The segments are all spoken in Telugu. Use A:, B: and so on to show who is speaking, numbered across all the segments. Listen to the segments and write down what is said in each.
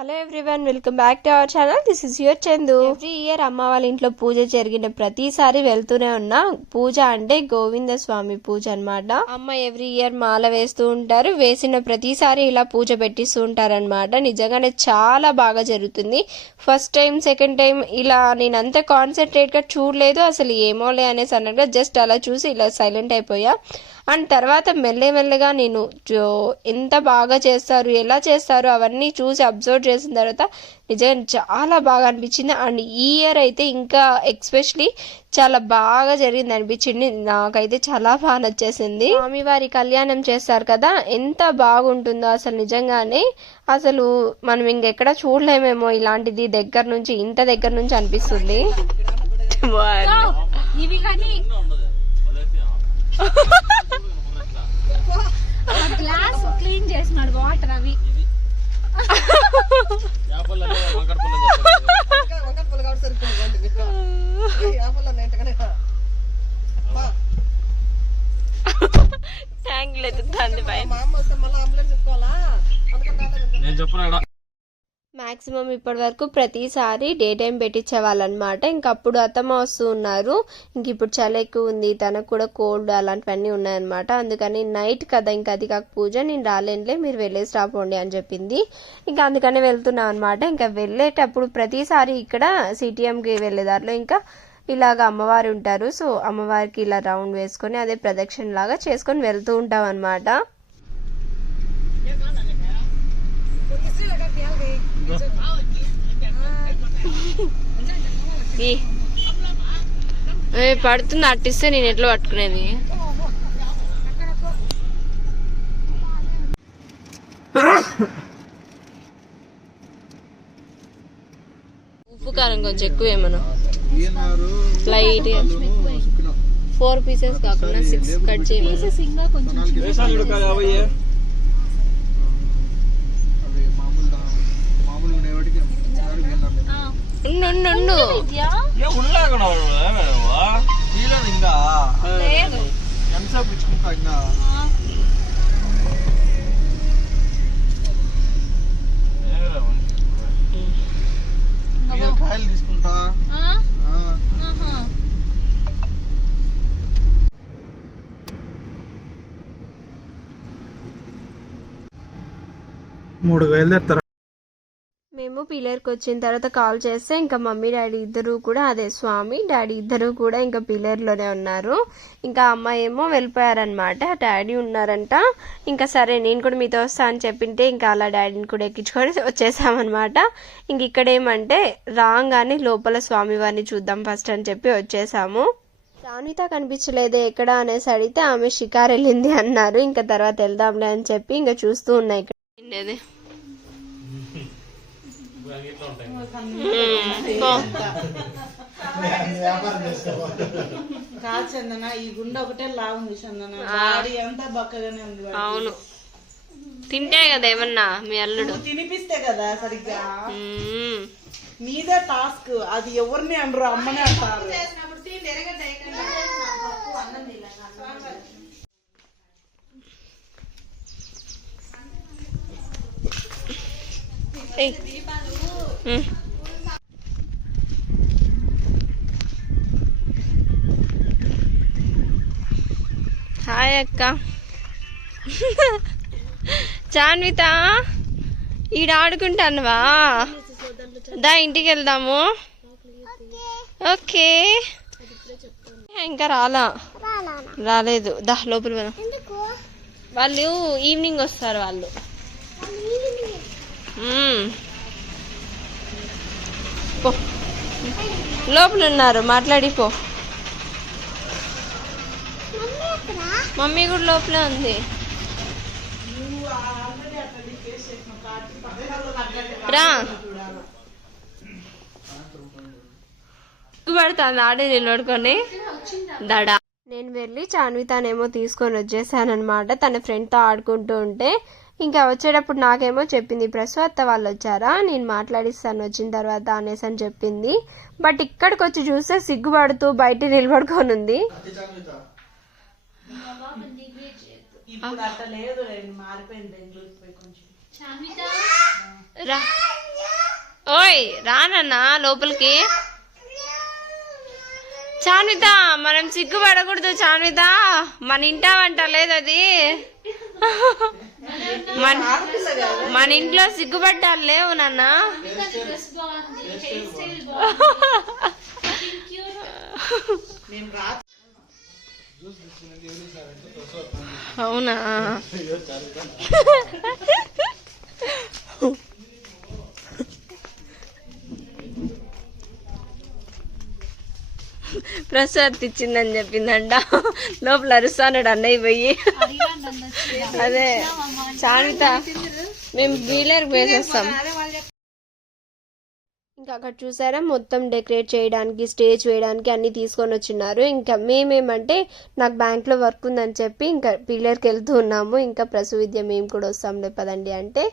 A: Hello everyone welcome back to our channel this is your Chandu every year అమ్మ వాళ్ళ ఇంట్లో పూజ జరిగిన ప్రతిసారి వెళ్తూనే ఉన్నా. పూజ అంటే గోవింద స్వామి పూజ అన్నమాట. అమ్మ ఎవ్రీ ఇయర్ మాల వేస్తూ ఉంటారు. వేసిన ప్రతిసారి ఇలా పూజ పెట్టిస్తూ ఉంటారన్నమాట. నిజంగానే చాలా బాగా జరుగుతుంది. ఫస్ట్ టైం సెకండ్ టైం ఇలా నేను అంత కాన్సన్ట్రేట్గా చూడలేదు. అసలు ఏమోలే అనేసి అన్నట్టుగా జస్ట్ అలా చూసి ఇలా సైలెంట్ అయిపోయా. అండ్ తర్వాత మెల్లమెల్లగా నేను ఎంత బాగా చేస్తారు ఎలా చేస్తారు అవన్నీ చూసి అబ్జర్వ్ చేసిన తర్వాత నిజంగా చాలా బాగా అనిపించింది. అండ్ ఈ ఇయర్ అయితే ఇంకా ఎక్స్పెషలీ చాలా బాగా జరిగింది అనిపించింది. నాకైతే చాలా బాగా నచ్చేసింది. స్వామివారి కళ్యాణం చేస్తారు కదా ఎంత బాగుంటుందో అసలు నిజంగానే. అసలు మనం ఇంకెక్కడ చూడలేమేమో ఇలాంటిది దగ్గర నుంచి ఇంత దగ్గర నుంచి అనిపిస్తుంది.
B: ఇవి కానీ గ్లాస్ క్లీన్ చేసినాడు వాటర్ అవి.
A: ట్యాంకులు ఎత్తుతుంది
C: మళ్ళీ అంబులెన్స్ ఎత్తుకోవాలా? అనుకుంటా
D: నేను చెప్పిన
A: మ్యాక్సిమం ఇప్పటి వరకు ప్రతిసారి డే టైం పెట్టించే వాళ్ళనమాట. ఇంకప్పుడు అత్తమ్మ వస్తూ ఉన్నారు. ఇంక ఇప్పుడు చలి ఎక్కువ ఉంది. తనకు కూడా కోల్డ్ అలాంటివన్నీ ఉన్నాయన్నమాట. అందుకని నైట్ కదా ఇంకా అది కాక పూజ. నేను రాలేనులే మీరు వెళ్ళేసి రాపోండి అని చెప్పింది. ఇంకా అందుకనే వెళ్తున్నాం అనమాట ఇంకా వెళ్ళేటప్పుడు ప్రతిసారి ఇక్కడ సిటిఎంకి వెళ్ళేదారిలో ఇంకా ఇలాగ అమ్మవారు ఉంటారు. సో అమ్మవారికి ఇలా రౌండ్ వేసుకొని అదే ప్రదక్షిణ లాగా చేసుకొని వెళ్తూ ఉంటాం అనమాట పడుతుంది అట్టిస్తే నేను ఎట్లా పట్టుకునేది. ఉప్పు కారం కొంచెం ఎక్కువ ఏమన్నా? లైట్ ఫోర్ పీసెస్ కాకుండా సిక్స్ కట్ చేయమను
B: ఇంకా కొంచెం
D: వేసాలు కాబట్టి
C: అవి మామూలు మామూలు ఉండేవాటికి ఒకసారి వెళ్ళాలి
A: ఉండు
C: ఇంకా ఎంతసేపు ఇచ్చుకుంటా ఇంకా. కాయలు తీసుకుంటా?
B: ఆ?
C: ఆ.
B: ఆహా.
C: మూడు వేలు తెస్తారు
A: పిల్లర్కి వచ్చిన తర్వాత కాల్ చేస్తే ఇంకా మమ్మీ డాడీ ఇద్దరు కూడా అదే స్వామి డాడీ ఇద్దరు కూడా ఇంకా పిల్లర్లోనే ఉన్నారు. ఇంకా అమ్మాయి ఏమో వెళ్ళిపోయారనమాట డాడీ ఉన్నారంట. ఇంకా సరే నేను కూడా మీతో వస్తా అని చెప్పింటే ఇంకా అలా డాడీని కూడా ఎక్కించుకొని వచ్చేసామన్నమాట. ఇంక ఇక్కడ ఏమంటే రాగానే లోపల స్వామివారిని చూద్దాం ఫస్ట్ అని చెప్పి వచ్చేసాము. రానిత కనిపించలేదే ఎక్కడ అనేసి అడిగితే ఆమె షికార్ వెళ్ళింది అన్నారు. ఇంకా తర్వాత వెళ్దాంలే అని చెప్పి ఇంకా చూస్తూ ఉన్నాయి ఇక్కడ.
E: కాదు చందన ఈ గుండె ఒకటే లావుంది చందన. బాడీ అంతా బక్కగానే ఉంది.
A: అవును. తింటే కదా ఏమన్నా మీ అల్లుడు?
E: తినిపిస్తే కదా సరిగ్గా. మీదే టాస్క్. అది ఎవరిని అనరు అమ్మనే అంటారు.
A: ఏయ్. హాయ్ అక్క. జాన్విత ఈడ ఆడుకుంటానువా? దా ఇంటికి వెళ్దాము. ఓకే. ఇంకా రాలా? రాలేదు. దా లోపల పోదాం వాళ్ళు ఈవినింగ్ వస్తారు వాళ్ళు. పో. లోపల ఉన్నారు మాట్లాడిపో మమ్మీ కూడా లోపలే ఉంది. రా. పడుతుంది ఆడే నిలబడుకొని దడా. నేను వెళ్ళి చాన్వితానేమో తీసుకొని వచ్చేసానమాట తన ఫ్రెండ్తో ఆడుకుంటూ ఉంటే ఇంకా వచ్చేటప్పుడు నాకేమో చెప్పింది ప్రసు అత్త వాళ్ళు వచ్చారా నేను మాట్లాడిస్తాను వచ్చిన తర్వాత అనేసి అని చెప్పింది. బట్ ఇక్కడికి వచ్చి చూస్తే సిగ్గుపడుతూ బయట నిలబడుకొని ఉంది ఓయ్ రానన్నా లోపలికి. చాన్విత మనం సిగ్గుపడకూడదు చాన్విత. మన ఇంటా వంట లేదు అది. మన మన ఇంట్లో సిగ్గుపడ్డాలు లేవు నాన్న. అవునా? ప్రసాద్ ఇచ్చిందని చెప్పిందంట. లోపల అరుస్తాడు అన్నయ్య పోయి. అదే చానిత మేము వీలర్ వేసేస్తాం ఇంకా అక్కడ చూసారా మొత్తం డెకరేట్ చేయడానికి స్టేజ్ వేయడానికి అన్ని తీసుకొని వచ్చిన్నారు ఇంకా మేమేమంటే నాకు బ్యాంక్లో వర్క్ ఉందని చెప్పి ఇంకా పిల్లర్కి వెళ్తూ ఉన్నాము. ఇంకా ప్రసవిద్య మేము కూడా వస్తాంలే పదండి అంటే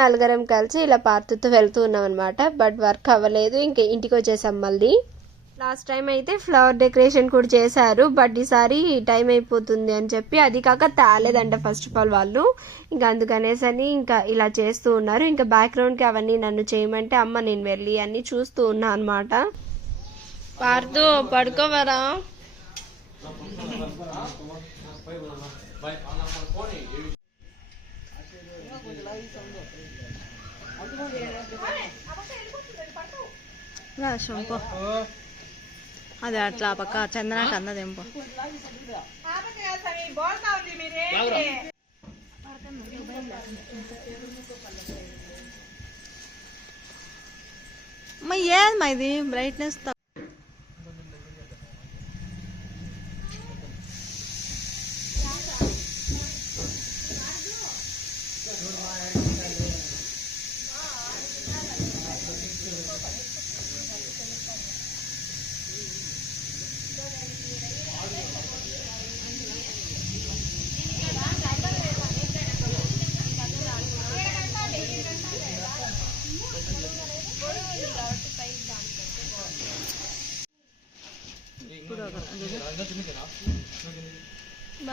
A: నలుగురం కలిసి ఇలా పార్తుతో వెళ్తూ ఉన్నాం అనమాట బట్ వర్క్ అవ్వలేదు. ఇంకా ఇంటికి వచ్చేసాం మళ్ళీ. లాస్ట్ టైం అయితే ఫ్లవర్ డెకరేషన్ కూడా చేశారు బట్ ఈసారి టైం అయిపోతుంది అని చెప్పి అది కాక తేలేదంట ఫస్ట్ ఆఫ్ ఆల్ వాళ్ళు. ఇంకా అందుకనేసని ఇంకా ఇలా చేస్తూ ఉన్నారు. ఇంకా బ్యాక్గ్రౌండ్కి అవన్నీ నన్ను చేయమంటే అమ్మ నేను వెళ్ళి అన్ని చూస్తూ ఉన్నా అనమాట పార్దు పడుకోవరా?
B: శంపో అది అట్లా ఆ పక్క చందనకు అన్నదేంపో అమ్మ ఏదమ్మా ఇది? బ్రైట్నెస్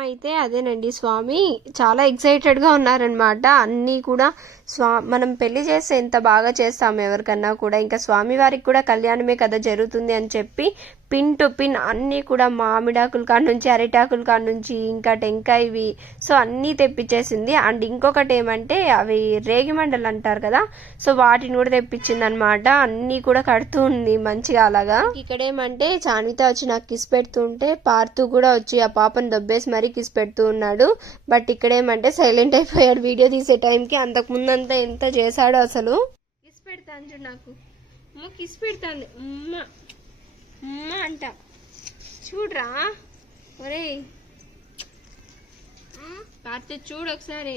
A: అయితే అదేనండి. స్వామి చాలా ఎక్సైటెడ్గా ఉన్నారనమాట అన్నీ కూడా స్వా మనం పెళ్ళి చేస్తే ఎంత బాగా చేస్తాం ఎవరికన్నా కూడా. ఇంకా స్వామి వారికి కూడా కళ్యాణమే కదా జరుగుతుంది అని చెప్పి పిన్ టు పిన్ అన్నీ కూడా మామిడాకుల కాడ నుంచి అరిటాకుల కాడ నుంచి ఇంకా టెంకాయవి సో అన్నీ తెప్పించేసింది. అండ్ ఇంకొకటి ఏమంటే అవి రేగిమండలు అంటారు కదా సో వాటిని కూడా తెప్పించింది అనమాట అన్నీ కూడా కడుతూ ఉంది మంచిగా అలాగా. ఇక్కడ ఏమంటే చాన్విత వచ్చి నాకు కిస్ పెడుతుంటే పార్తూ కూడా వచ్చి ఆ పాపను దొబ్బేసి మరీ కిస్ పెడుతూ ఉన్నాడు. బట్ ఇక్కడ ఏమంటే సైలెంట్ అయిపోయాడు వీడియో తీసే టైంకి. అంతకు ముందంతా ఎంత చేశాడో అసలు? కిస్ పెడతాను చూడు నాకు. అమ్మ కిస్ అమ్మ అమ్మ అంట. చూడరా? ఒరే పార్తు చూడు ఒకసారి.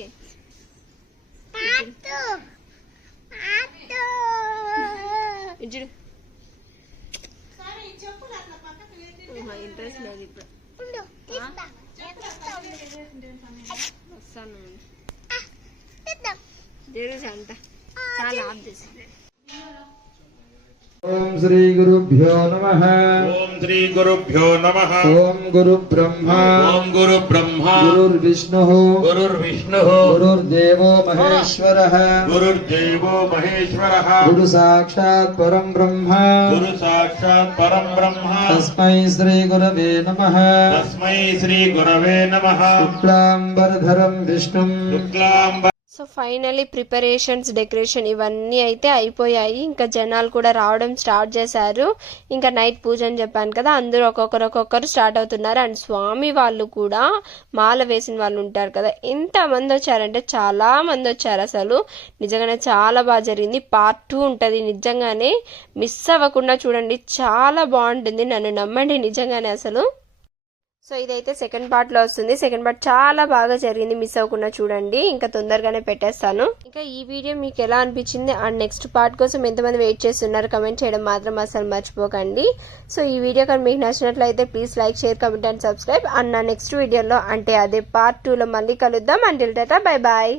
A: చూడు. ఇంట్రెస్ట్ లేదు ఇప్పుడు. వస్తాను.
F: ओम श्री गुरुभ्यो नमः।
D: ओम श्री गुरुभ्यो नमः।
F: ओम गुरु ब्रह्मा।
D: ओम गुरु ब्रह्मा।
F: गुरुर्विष्णु।
D: गुरुर्विष्णु।
F: गुरुर्देवो महेश्वरः।
D: गुरुर्देवो महेश्वरः।
F: गुरु साक्षात् परं ब्रह्म।
D: गुरु साक्षात् परं ब्रह्म।
F: तस्मै श्री गुरवे नम।
D: तस्मै श्री गुरवे नमः।
F: शुक्लाम्बरधरं विष्णुं
D: शुक्लाम्बर
A: సో ఫైనలీ ప్రిపరేషన్స్ డెకరేషన్ ఇవన్నీ అయితే అయిపోయాయి. ఇంకా జనాలు కూడా రావడం స్టార్ట్ చేశారు. ఇంకా నైట్ పూజ అని చెప్పాను కదా అందరూ ఒక్కొక్కరు ఒక్కొక్కరు స్టార్ట్ అవుతున్నారు. అండ్ స్వామి వాళ్ళు కూడా మాల వేసిన వాళ్ళు ఉంటారు కదా ఎంత మంది వచ్చారంటే చాలా మంది వచ్చారు అసలు. నిజంగానే చాలా బాగా జరిగింది. పార్ట్ టూ ఉంటుంది. నిజంగానే మిస్ అవ్వకుండా చూడండి. చాలా బాగుంటుంది. నన్ను నమ్మండి నిజంగానే అసలు. సో ఇదైతే సెకండ్ పార్ట్లో వస్తుంది. సెకండ్ పార్ట్ చాలా బాగా జరిగింది. మిస్ అవ్వకుండా చూడండి. ఇంకా తొందరగానే పెట్టేస్తాను. ఇంకా ఈ వీడియో మీకు ఎలా అనిపించింది? అండ్ నెక్స్ట్ పార్ట్ కోసం ఎంతమంది వెయిట్ చేస్తున్నారు? కమెంట్ చేయడం మాత్రం అసలు మర్చిపోకండి. సో ఈ వీడియో కానీ మీకు నచ్చినట్లయితే please like share comment and subscribe and నా నెక్స్ట్ వీడియోలో అంటే అదే పార్ట్ టూలో మళ్ళీ కలుద్దాం. Until tata bye bye